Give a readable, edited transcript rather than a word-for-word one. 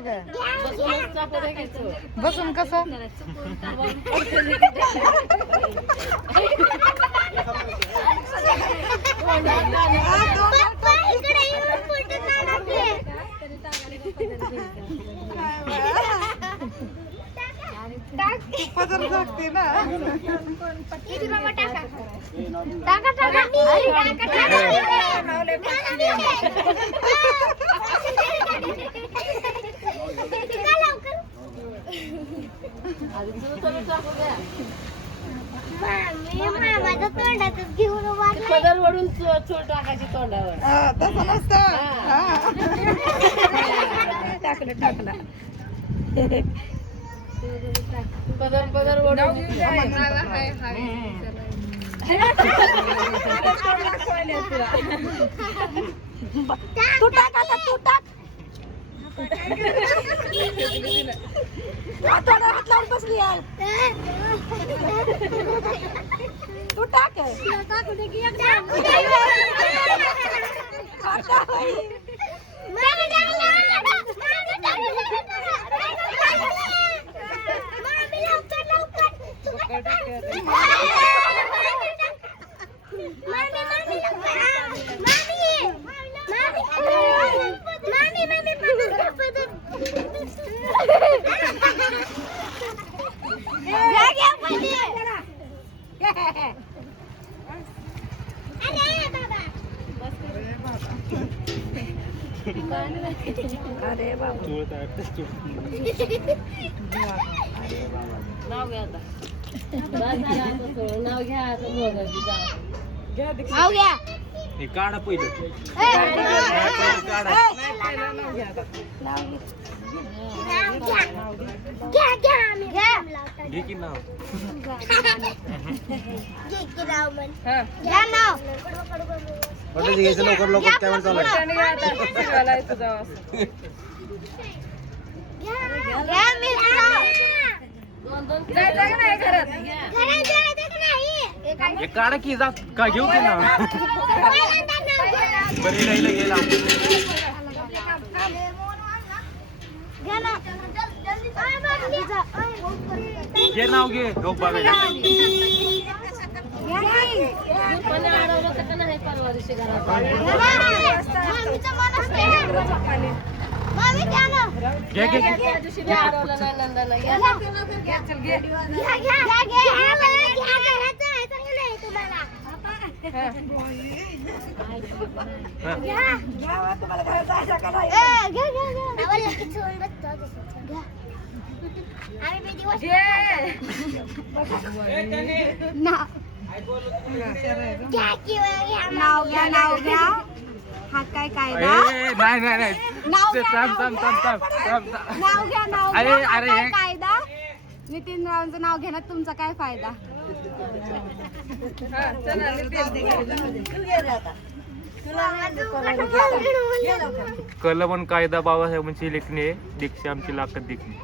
ग बसून कसं पदर लागते ना पदर वडून चोर टाकायची तोंडावर. तसं नसतं टाकलं पदर वडून तू टाक आता तू टाक थोडा हात लावून बसली यार तू टाक अरे बाबा नाव घ्या आता. नाव घ्या आता दोघांची जा. नाव घ्या हे काढा पहिलं काढा घे की नाव घ्यायचं लवकर लवकर काय म्हणतो काढा की जा का घेऊ की ना बरी राहिलं गेला घे नाव घे हो बाबा अडवलं तर का नाही परवा दिवशी घरात घे घे त्या दिवशी मी अडवलं नाही नंदाला. घ्या. नाव घ्या हा काय कायदा नाही नाही नाही नाव घ्या, थांब थांब थांब थांब थांब नाव घ्या अरे, हा अरे, काय हे- कायदा नितीन रावांचं नाव घेण्यात तुमचा काय फायदा कलम कायदा बाबासाहेबांची लेखणी आहे दीक्षा आमची लाकड देखणी